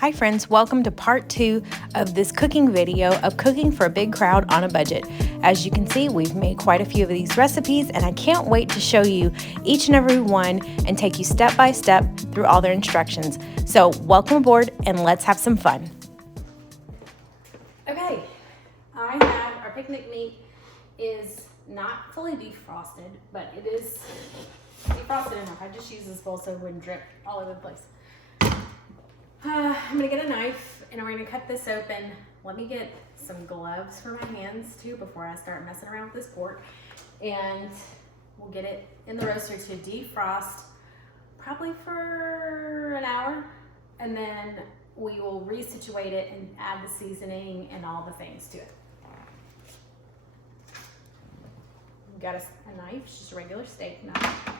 Hi friends, welcome to part 2 of this cooking video of cooking for a big crowd on a budget. As you can see, we've made quite a few of these recipes and I can't wait to show you each and every one and take you step by step through all their instructions. So welcome aboard and let's have some fun. Okay, I have our picnic meat is not fully defrosted, but it is defrosted enough. I just use this bowl so it wouldn't drip all over the place. I'm gonna get a knife and we're gonna cut this open. Let me get some gloves for my hands too before I start messing around with this pork. And we'll get it in the roaster to defrost probably for an hour. And then we will resituate it and add the seasoning and all the things to it. We've got a knife, it's just a regular steak knife.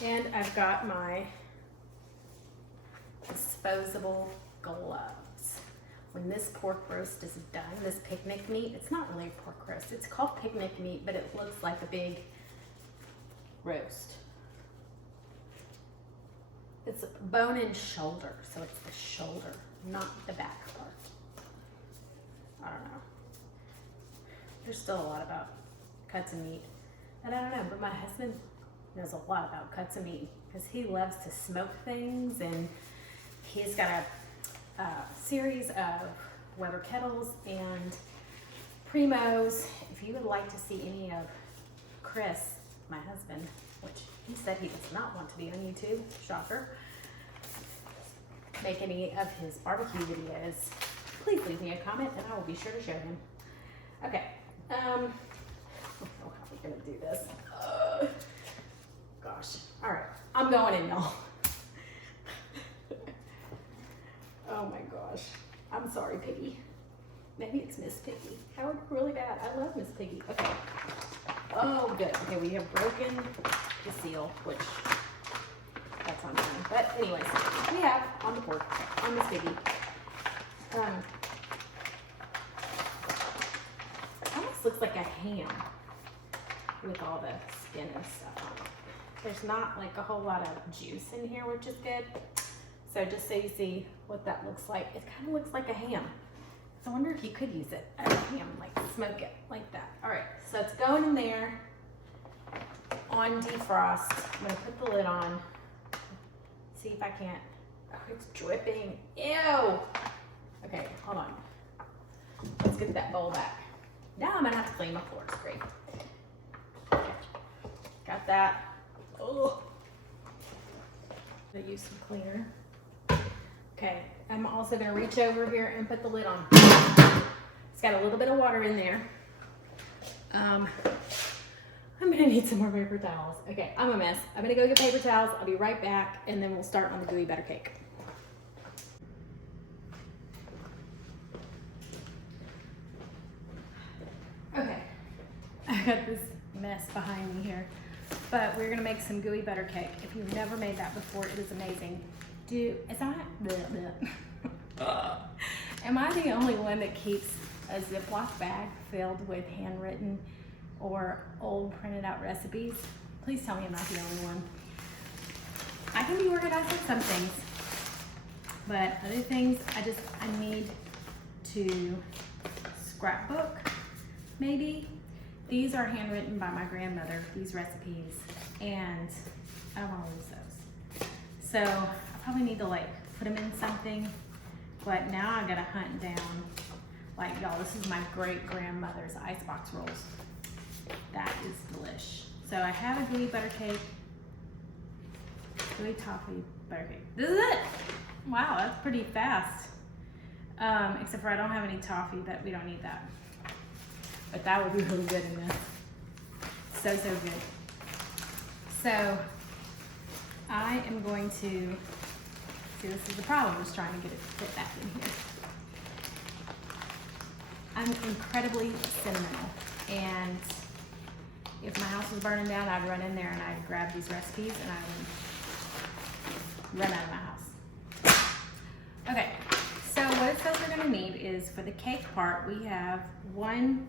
And I've got my disposable gloves. When this pork roast is done, this picnic meat, it's not really a pork roast. It's called picnic meat, but it looks like a big roast. It's bone and shoulder, so it's the shoulder, not the back part. I don't know. There's still a lot about cuts of meat. And I don't know, but my husband knows a lot about cuts of meat because he loves to smoke things, and he's got a series of Weber kettles and Primos. If you would like to see any of Chris, my husband, which he said he does not want to be on YouTube, shocker, make any of his barbecue videos, please leave me a comment and I will be sure to show him. Okay, how are we gonna do this? Gosh, all right, I'm going in, y'all. Oh my gosh, I'm sorry, Piggy. Maybe it's Miss Piggy. That would be really bad. I love Miss Piggy. Okay. Oh, good. Okay, we have broken the seal, which that's on time. But anyways, we have on the pork, on Miss Piggy. Almost looks like a ham with all the skin and stuff on it. There's not like a whole lot of juice in here, which is good. So just so you see what that looks like, it kind of looks like a ham. So I wonder if you could use it as a ham, like smoke it like that. All right, so it's going in there on defrost. I'm gonna put the lid on, see if I can't, oh, it's dripping, ew. Okay, hold on. Let's get that bowl back. Now I'm gonna have to clean my floors, great. Okay. Got that. Oh, I'm gonna use some cleaner. Okay, I'm also gonna reach over here and put the lid on. It's got a little bit of water in there. I'm gonna need some more paper towels. Okay, I'm a mess. I'm gonna go get paper towels. I'll be right back and then we'll start on the gooey butter cake. Okay, I got this mess behind me here, but we're gonna make some gooey butter cake. If you've never made that before, it is amazing. Am I the only one that keeps a Ziploc bag filled with handwritten or old printed out recipes? Please tell me I'm not the only one. I can be organized with some things, but other things I need to scrapbook, maybe. These are handwritten by my grandmother, these recipes, and I don't want to lose those. So I probably need to like put them in something, but now I gotta hunt down, like y'all, this is my great grandmother's icebox rolls. That is delish. So I have a gooey butter cake, gooey toffee butter cake. This is it. Wow, that's pretty fast. Except for I don't have any toffee, but we don't need that. But that would be really good in this. So, so good. So I am going to, see, this is the problem, just trying to get it to fit back in here. I'm incredibly sentimental, and if my house was burning down, I'd run in there and I'd grab these recipes and I would run out of my house. Okay, so what it says we're gonna need is, for the cake part, we have one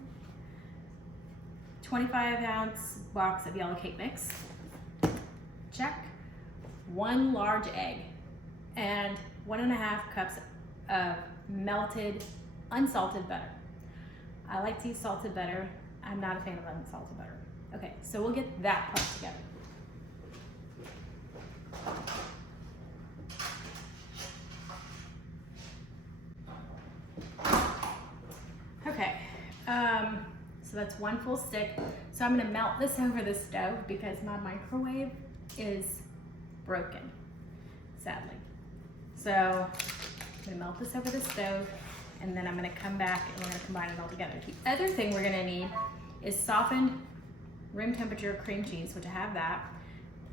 25-ounce box of yellow cake mix. Check. 1 large egg and 1.5 cups of melted unsalted butter. I like to use salted butter. I'm not a fan of unsalted butter. Okay, so we'll get that part together. Okay, so that's 1 full stick. So I'm gonna melt this over the stove because my microwave is broken, sadly. So I'm gonna melt this over the stove, and then I'm gonna come back and we're gonna combine it all together. The other thing we're gonna need is softened room temperature cream cheese, which I have that,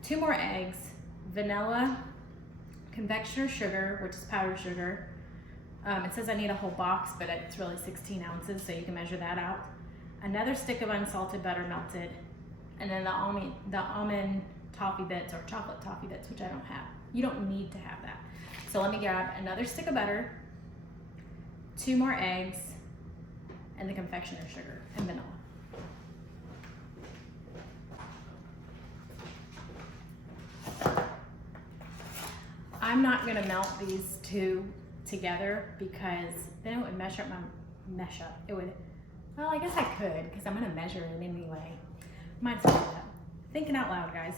2 more eggs, vanilla, confectioner sugar, which is powdered sugar. It says I need a whole box, but it's really 16 ounces, so you can measure that out. Another stick of unsalted butter melted, and then the almond toffee bits or chocolate toffee bits, which I don't have. You don't need to have that. So let me grab another stick of butter, 2 more eggs, and the confectioner sugar and vanilla. I'm not gonna melt these 2 together because then it would it would, well, I guess I could because I'm gonna measure it anyway. Might as well do that. Thinking out loud, guys.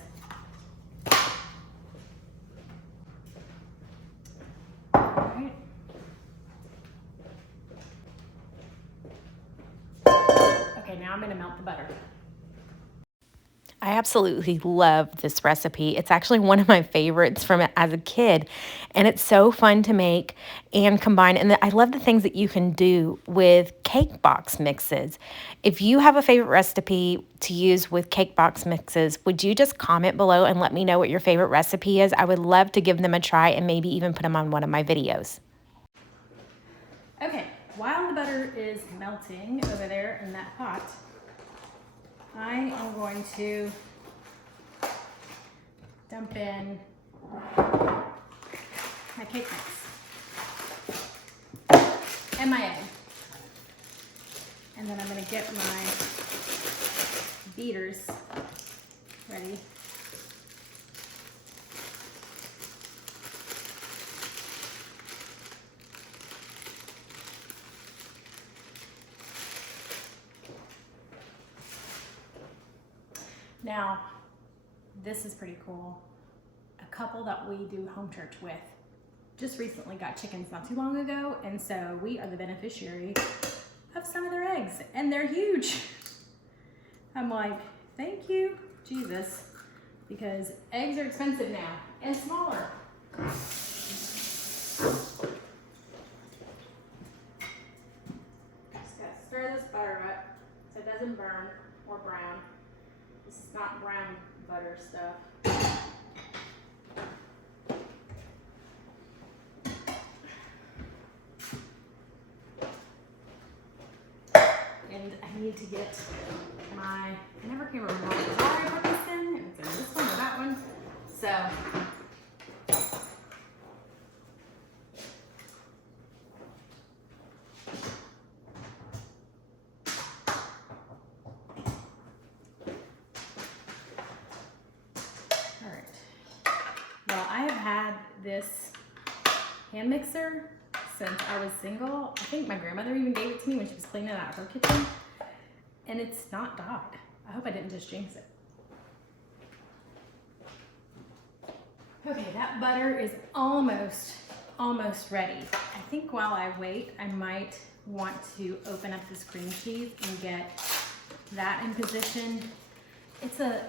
All right. Okay, now I'm gonna melt the butter. I absolutely love this recipe. It's actually one of my favorites from as a kid, and it's so fun to make and combine. And I love the things that you can do with cake box mixes. If you have a favorite recipe to use with cake box mixes, would you just comment below and let me know what your favorite recipe is? I would love to give them a try and maybe even put them on one of my videos. Okay, while the butter is melting over there in that pot, I am going to dump in my cake mix and my egg. And then I'm going to get my beaters ready. Now, this is pretty cool. A couple that we do home church with just recently got chickens not too long ago, and so we are the beneficiary of some of their eggs, and they're huge. I'm like, thank you, Jesus, because eggs are expensive now and smaller. Just gotta stir this butter up so it doesn't burn or brown. This is not brown butter stuff. And I need to get my, I never can remember what jar I put this in. If it's in this one or that one. So, this hand mixer since I was single. I think my grandmother even gave it to me when she was cleaning out her kitchen, and it's not died. I hope I didn't just jinx it. Okay, that butter is almost ready. I think while I wait, I might want to open up this cream cheese and get that in position.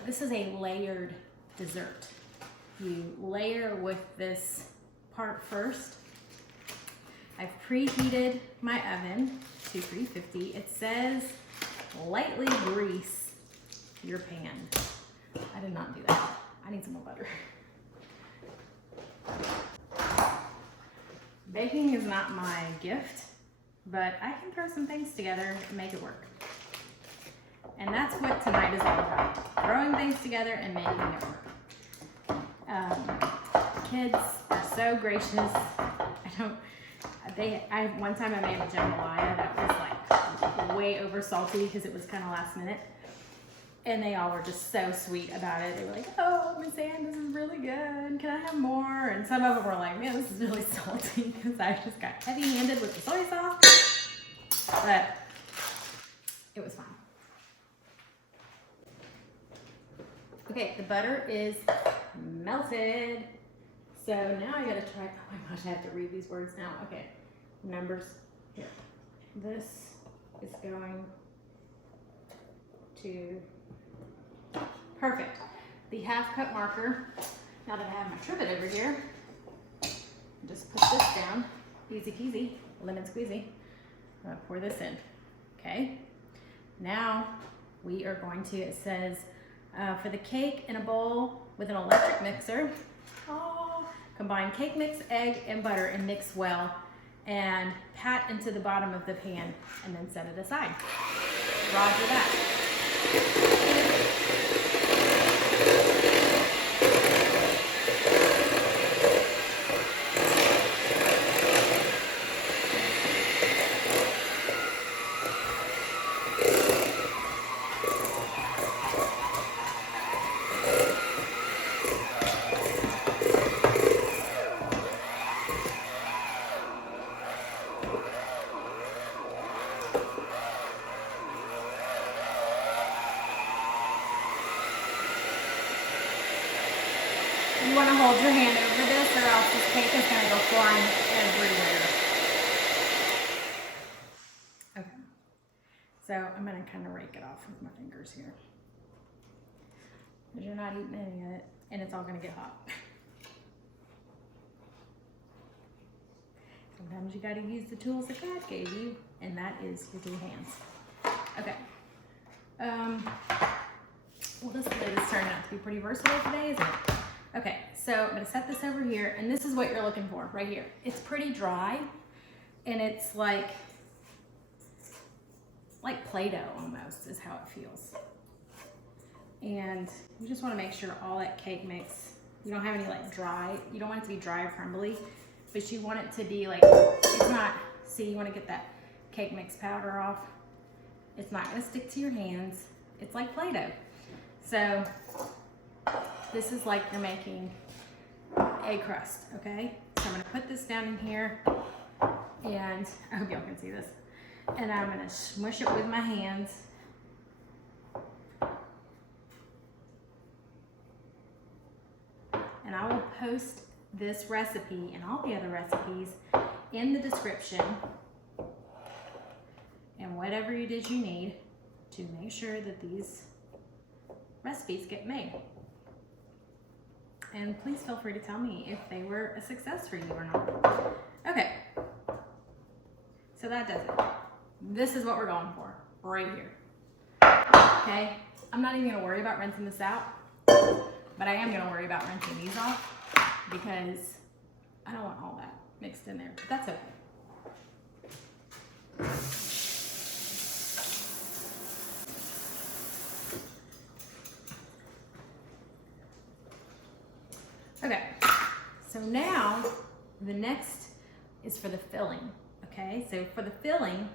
This is a layered dessert. You layer with this part first. I've preheated my oven to 350. It says lightly grease your pan. I did not do that. I need some more butter. Baking is not my gift, but I can throw some things together and make it work. And that's what tonight is all about. Throwing things together and making it work. Kids are so gracious. One time I made a jambalaya that was like way over salty because it was kind of last minute. And they all were just so sweet about it. They were like, oh, Miss Ann, this is really good. Can I have more? And some of them were like, man, this is really salty because I just got heavy-handed with the soy sauce. But it was fine. Okay, the butter is melted. So now I gotta try, oh my gosh, I have to read these words now. Okay, numbers here. This is going to, perfect. The half cup marker, now that I have my trivet over here, just put this down, easy peasy, lemon squeezy. I'm gonna pour this in, okay? Now we are going to, it says, for the cake in a bowl with an electric mixer, combine cake mix, egg, and butter and mix well and pat into the bottom of the pan and then set it aside. Roger that. You want to hold your hand over this or else this cake is going to go flying everywhere. Okay. So I'm going to kind of rake it off with my fingers here. Because you're not eating any of it and it's all going to get hot. Sometimes you got to use the tools that God gave you, and that is your 2 hands. Okay. Well, this lid is turning out to be pretty versatile today, isn't it? Okay, so I'm gonna set this over here, and this is what you're looking for right here. It's pretty dry, and it's like Play-Doh almost is how it feels. And you just wanna make sure all that cake mix, you don't have any like dry, you don't want it to be dry or crumbly, but you want it to be like, it's not, see, you wanna get that cake mix powder off. It's not gonna stick to your hands. It's like Play-Doh. So this is like you're making a crust, okay? So I'm gonna put this down in here, and I hope y'all can see this. And I'm gonna smush it with my hands. And I will post this recipe and all the other recipes in the description, and whatever it is you need to make sure that these recipes get made. And please feel free to tell me if they were a success for you or not. Okay, so that does it. This is what we're going for right here. Okay, I'm not even gonna worry about rinsing this out, but I am gonna worry about rinsing these off because I don't want all that mixed in there, but that's okay. Okay, so now the next is for the filling, okay? So for the filling,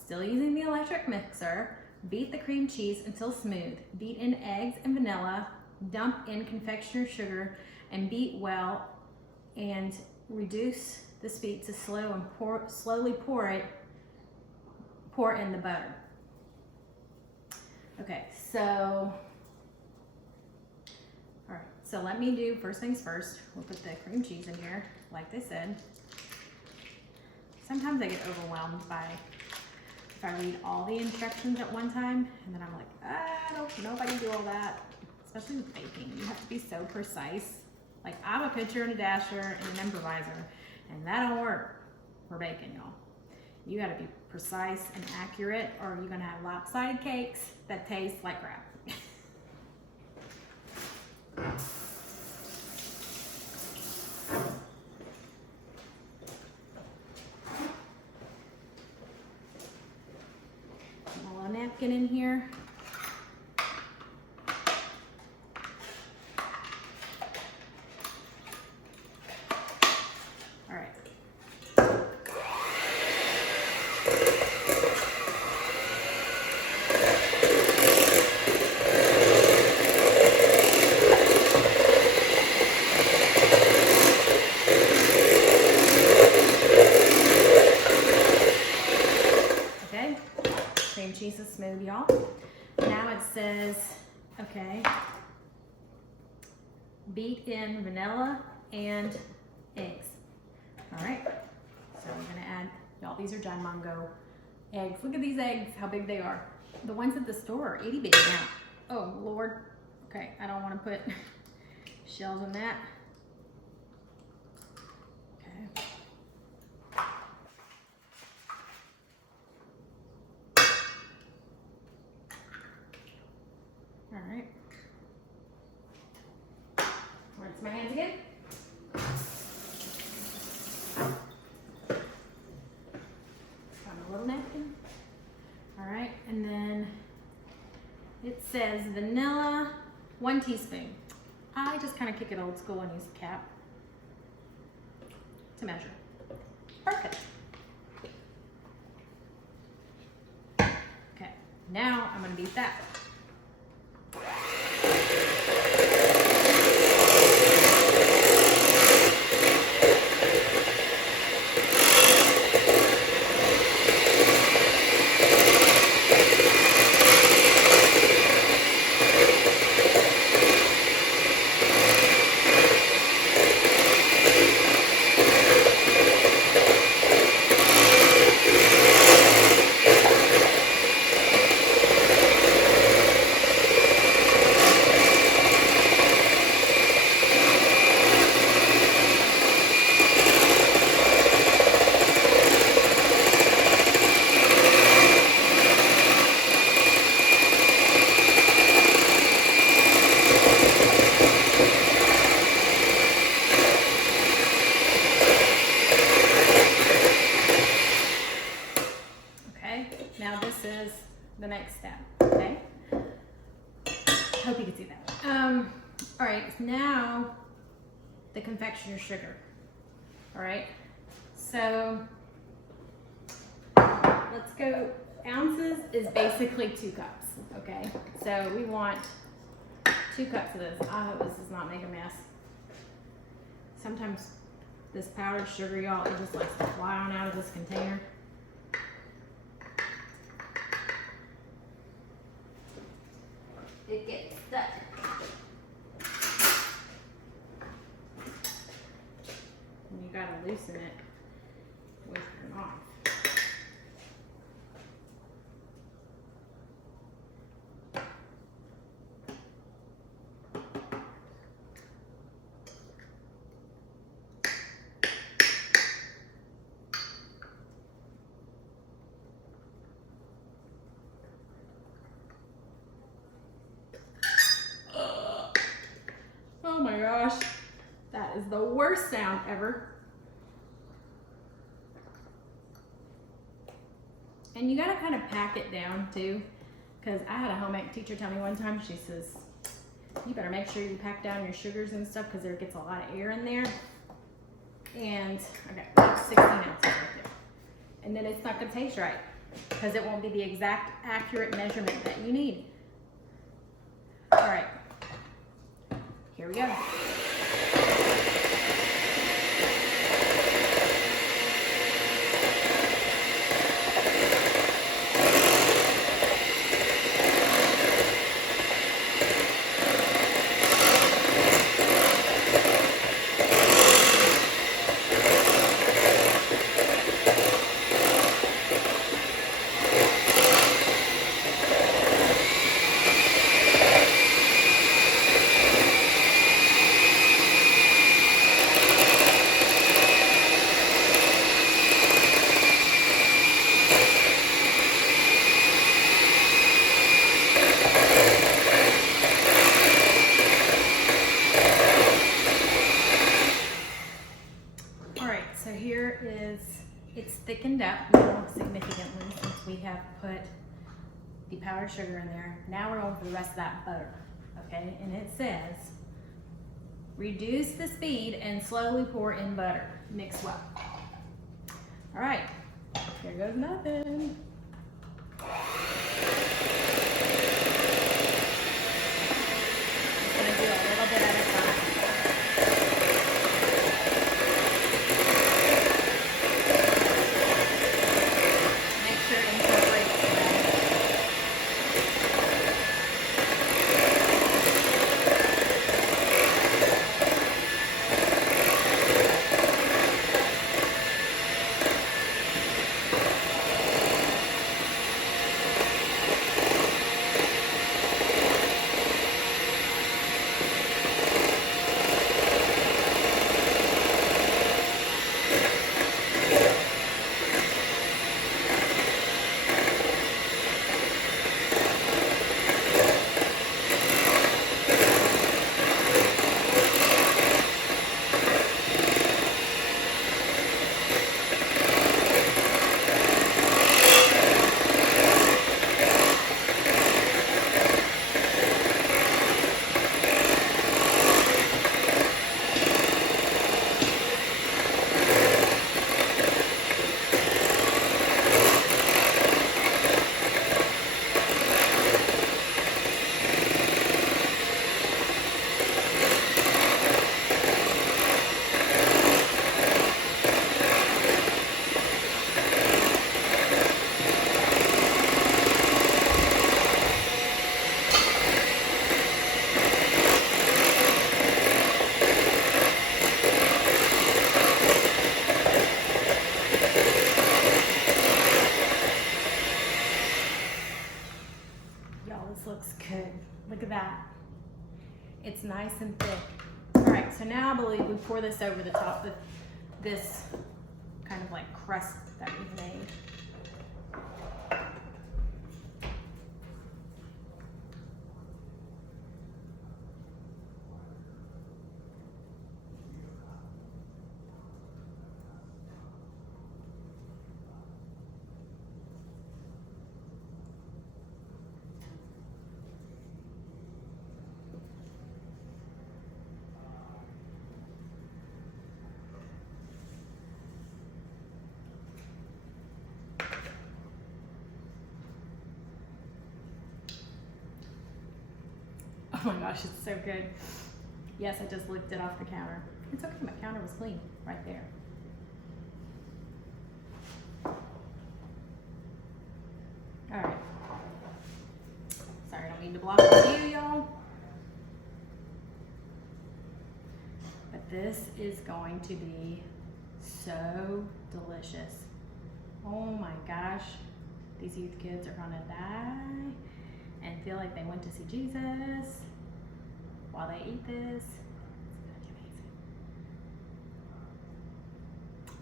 still using the electric mixer, beat the cream cheese until smooth. Beat in eggs and vanilla, dump in confectioner sugar, and beat well, and reduce the speed to slow and slowly pour in the butter. Okay, so so let me do first things first. We'll put the cream cheese in here, like they said. Sometimes I get overwhelmed by if I read all the instructions at one time, and then I'm like, I don't know if I can do all that. Especially with baking, you have to be so precise. Like I'm a pitcher and a dasher and an improviser, and that don't work for baking, y'all. You gotta be precise and accurate, or you're gonna have lopsided cakes that taste like crap. A napkin in here. All right. y'all. Now it says, okay, beat in vanilla and eggs. All right, so we're gonna add, y'all, these are John Mongo eggs. Look at these eggs, how big they are. The ones at the store are itty bitty now. Oh Lord, okay, I don't wanna put shells in that. Okay. All right. Rinse my hands again. Got a little napkin. All right, and then it says vanilla, 1 teaspoon. I just kind of kick it old school and use a cap to measure. Perfect. Okay, now I'm gonna beat that. Now this is the next step, okay? Hope you can see that. All right, now the confectioner sugar. All right, so let's go. Ounces is basically 2 cups, okay? So we want 2 cups of this. I hope this does not make a mess. Sometimes this powdered sugar, y'all, it just likes to fly on out of this container. It gets stuck. And you gotta loosen it with your knife. Oh my gosh, that is the worst sound ever. And you gotta kind of pack it down too, because I had a home ec teacher tell me one time, she says, you better make sure you pack down your sugars and stuff because there gets a lot of air in there. And I got like 16 ounces right there. And then it's not gonna taste right because it won't be the exact accurate measurement that you need. All right. Here we go. It's thickened up now significantly since we have put the powdered sugar in there. Now we're going for the rest of that butter, okay? And it says, reduce the speed and slowly pour in butter. Mix well. All right, here goes nothing. Just gonna do a little bit at a time. y'all, this looks good. Look at that. It's nice and thick. All right, so now I believe we pour this over the top of this kind of like crust that we've made. Oh my gosh, it's so good. Yes, I just licked it off the counter. It's okay, my counter was clean right there. All right. Sorry, I don't mean to block the view, y'all. But this is going to be so delicious. Oh my gosh, these youth kids are gonna die and feel like they went to see Jesus while they eat this. It's gonna be amazing.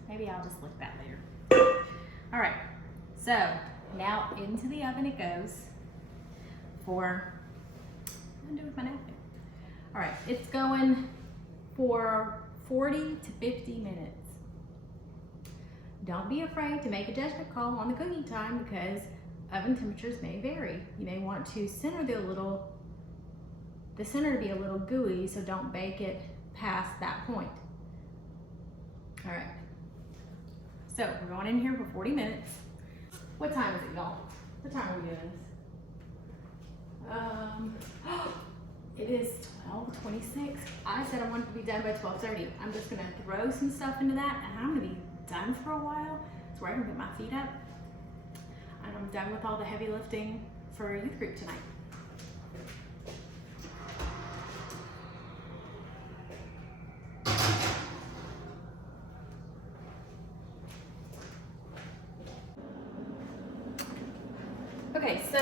Maybe I'll just lick that later. All right, so now into the oven it goes for, what am I doing with my napkin? All right, it's going for 40 to 50 minutes. Don't be afraid to make a judgment call on the cooking time because oven temperatures may vary. You may want to center the center to be a little gooey, so don't bake it past that point. All right, so we're going in here for 40 minutes. What time is it, y'all? What time are we doing this? It is 12:26. I said I wanted to be done by 12:30. I'm just gonna throw some stuff into that and I'm gonna be done for a while. It's where I can put my feet up. And I'm done with all the heavy lifting for youth group tonight. Okay, so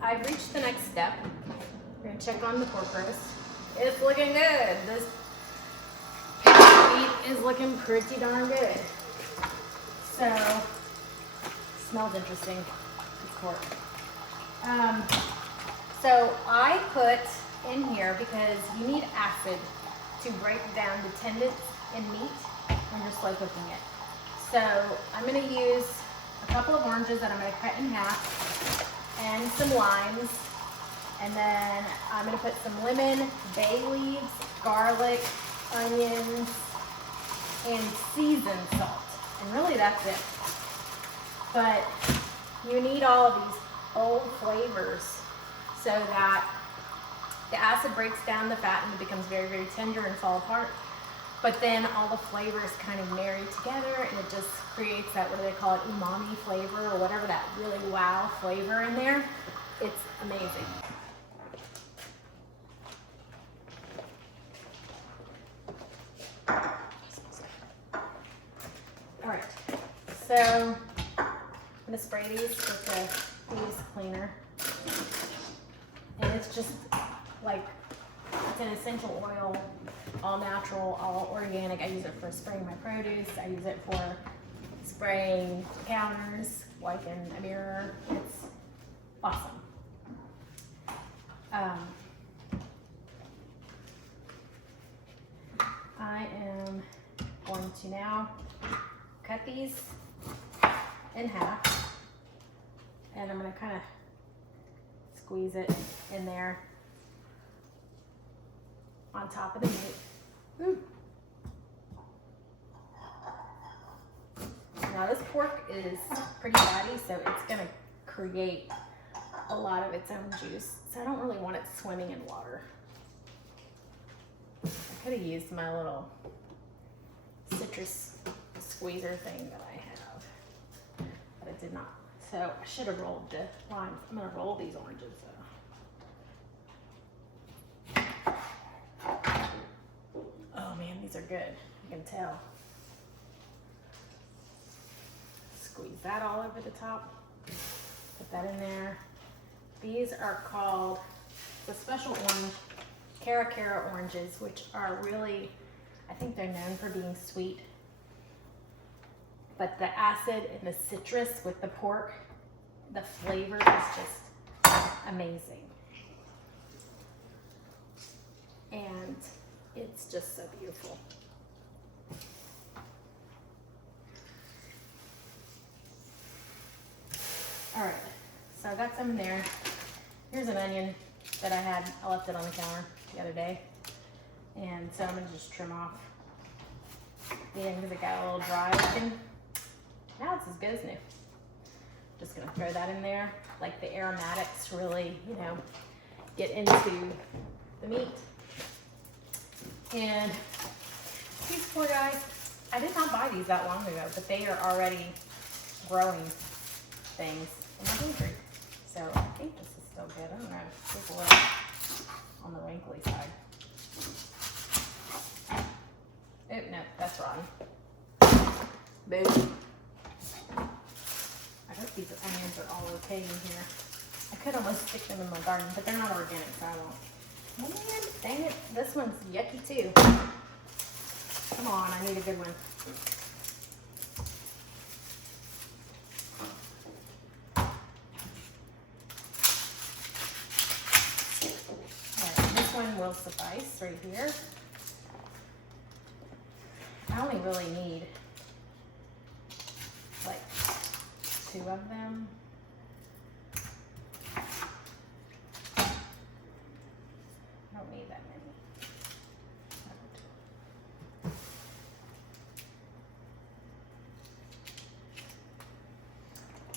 I've reached the next step. We're gonna check on the pork roast. It's looking good. This meat is looking pretty darn good. So, smells interesting. It's pork. So I put in here because you need acid to break down the tendons in meat when you're slow cooking it. So I'm gonna use a couple of oranges that I'm gonna cut in half and some limes. And then I'm gonna put some lemon, bay leaves, garlic, onions, and seasoned salt. And really that's it. But you need all of these bold flavors so that the acid breaks down the fat and it becomes very, very tender and fall apart. But then all the flavors kind of marry together and it just creates that, what do they call it, umami flavor or whatever, that really wow flavor in there. It's amazing. All right, so I'm gonna spray these with the Fuse cleaner. And it's just like, it's an essential oil, all natural, all organic. I use it for spraying my produce. I use it for spraying counters, wiping a mirror. It's awesome. I am going to now cut these in half, and I'm going to kind of squeeze it in there on top of the meat. Now this pork is pretty fatty, so it's going to create a lot of its own juice, so I don't really want it swimming in water. I could have used my little citrus squeezer thing that I have, but I did not. So I should have rolled the limes. I'm gonna roll these oranges though. Oh man, these are good. You can tell. Squeeze that all over the top. Put that in there. These are called the special orange, Cara oranges, which are really, I think they're known for being sweet. But the acid and the citrus with the pork, the flavor is just amazing. And it's just so beautiful. All right, so I got some in there. Here's an onion that I left it on the counter the other day. And so I'm gonna just trim off the end because it got a little dry looking. Now it's as good as new. Just gonna throw that in there. Like the aromatics really, you know, get into the meat. And these poor guys, I did not buy these that long ago, but they are already growing things in my pantry. So I think this is still good. I don't know. It's a little on the wrinkly side. Oh, no, that's rotten. Boom. I hope these onions are all okay in here. I could almost stick them in my garden, but they're not organic, so I won't. Man, dang it. This one's yucky too. Come on, I need a good one. Alright, this one will suffice right here. I only really need like 2 of them. I don't need that many.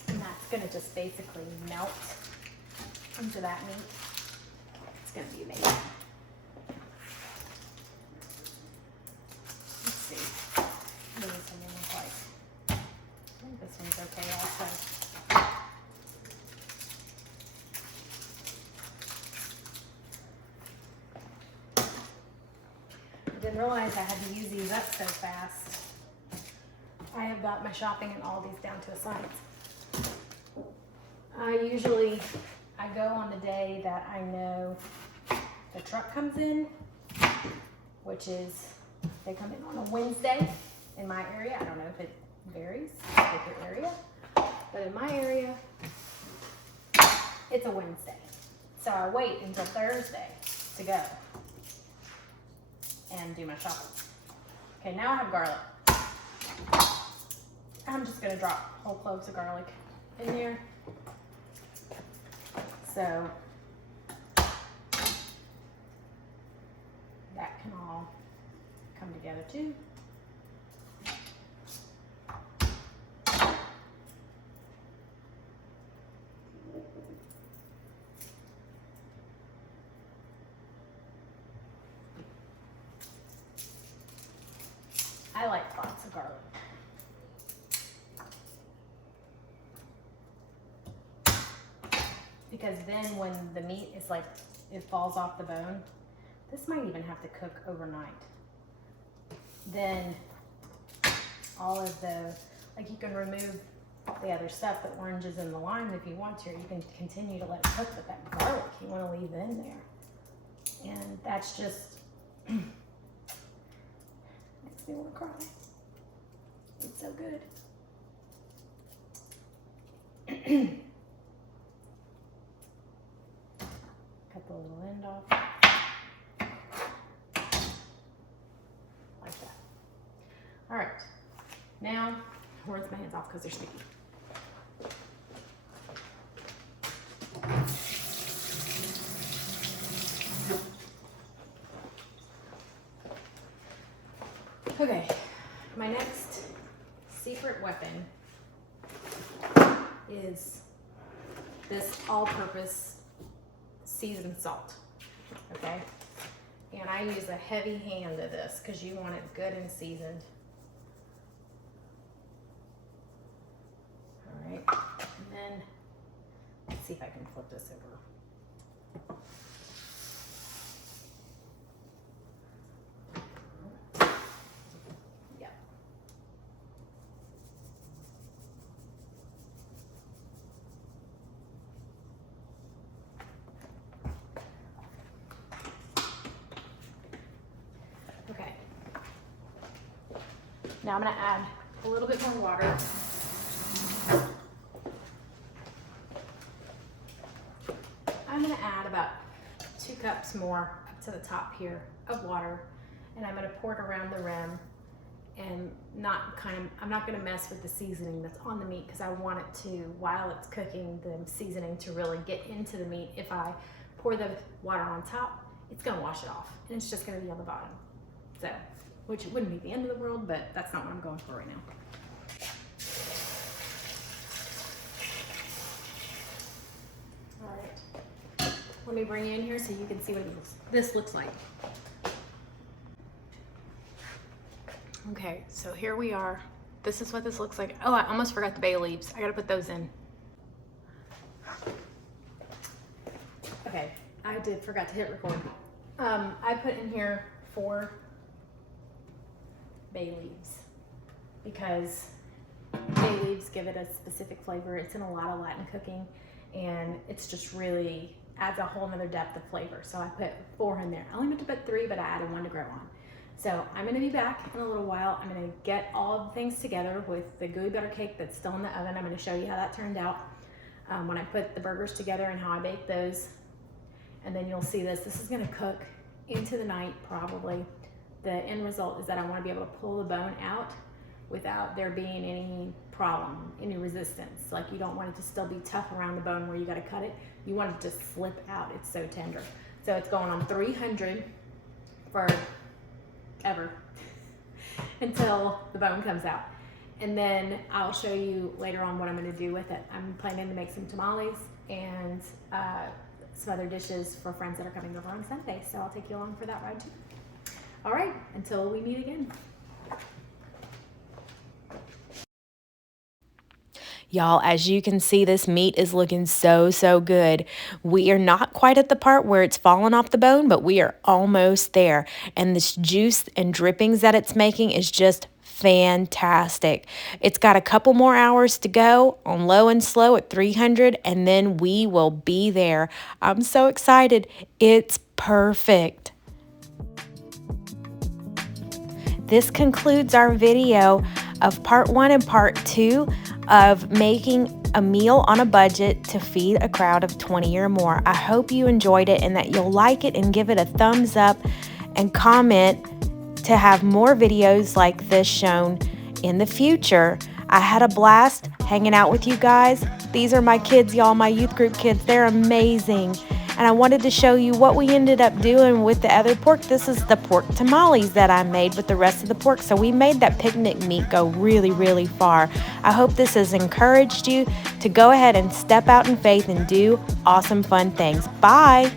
And that's gonna just basically melt into that meat. It's gonna be amazing. Let's see. What does this one look like? I think this one's okay also. I didn't realize I had to use these up so fast. I have got my shopping and all these down to a science. I go on the day that I know the truck comes in, which is, they come in on a Wednesday in my area. I don't know if it varies with your area, but in my area, it's a Wednesday. So I wait until Thursday to go and do my shopping. Okay, now I have garlic. I'm just gonna drop whole cloves of garlic in there. So that can all come together too. I like lots of garlic. Because then when the meat is like, it falls off the bone, this might even have to cook overnight. Then all of the, like you can remove the other stuff, the oranges and the lime if you want to, or you can continue to let it cook, but that garlic you want to leave in there. And that's just, makes me want to cry. It's so good. Cut the little end off. Like that. All right. Now, I'll rinse my hands off because they're sticky. Okay, my next secret weapon is this all-purpose seasoned salt, okay? And I use a heavy hand of this because you want it good and seasoned. All right, and then let's see if I can flip this over. Now I'm gonna add a little bit more water. I'm gonna add about 2 cups more up to the top here of water, and I'm gonna pour it around the rim, and I'm not gonna mess with the seasoning that's on the meat because I want it to, while it's cooking, the seasoning to really get into the meat. If I pour the water on top, it's gonna wash it off, and it's just gonna be on the bottom. So, which wouldn't be the end of the world, but that's not what I'm going for right now. All right, let me bring you in here so you can see what this looks like. Okay, so here we are. This is what this looks like. Oh, I almost forgot the bay leaves. I gotta put those in. Okay, I forgot to hit record. I put in here 4 bay leaves because bay leaves give it a specific flavor. It's in a lot of Latin cooking, and it's just really adds a whole nother depth of flavor. So I put 4 in there. I only meant to put 3, but I added 1 to grow on. So I'm gonna be back in a little while. I'm gonna get all of the things together with the gooey butter cake that's still in the oven. I'm gonna show you how that turned out when I put the burgers together and how I baked those. And then you'll see this. This is gonna cook into the night probably. The end result is that I wanna be able to pull the bone out without there being any problem, any resistance. Like, you don't want it to still be tough around the bone where you gotta cut it. You want it to slip out. It's so tender. So it's going on 300 for ever until the bone comes out. And then I'll show you later on what I'm gonna do with it. I'm planning to make some tamales and some other dishes for friends that are coming over on Sunday. So I'll take you along for that ride too. All right, until we meet again. Y'all, as you can see, this meat is looking so good. We are not quite at the part where it's falling off the bone, but we are almost there. And this juice and drippings that it's making is just fantastic. It's got a couple more hours to go on low and slow at 300, and then we will be there. I'm so excited. It's perfect. This concludes our video of part 1 and part 2 of making a meal on a budget to feed a crowd of 20 or more. I hope you enjoyed it and that you'll like it and give it a thumbs up and comment to have more videos like this shown in the future. I had a blast hanging out with you guys. These are my kids, y'all, my youth group kids. They're amazing. And I wanted to show you what we ended up doing with the other pork. This is the pork tamales that I made with the rest of the pork. So we made that picnic meat go really far. I hope this has encouraged you to go ahead and step out in faith and do awesome, fun things. Bye.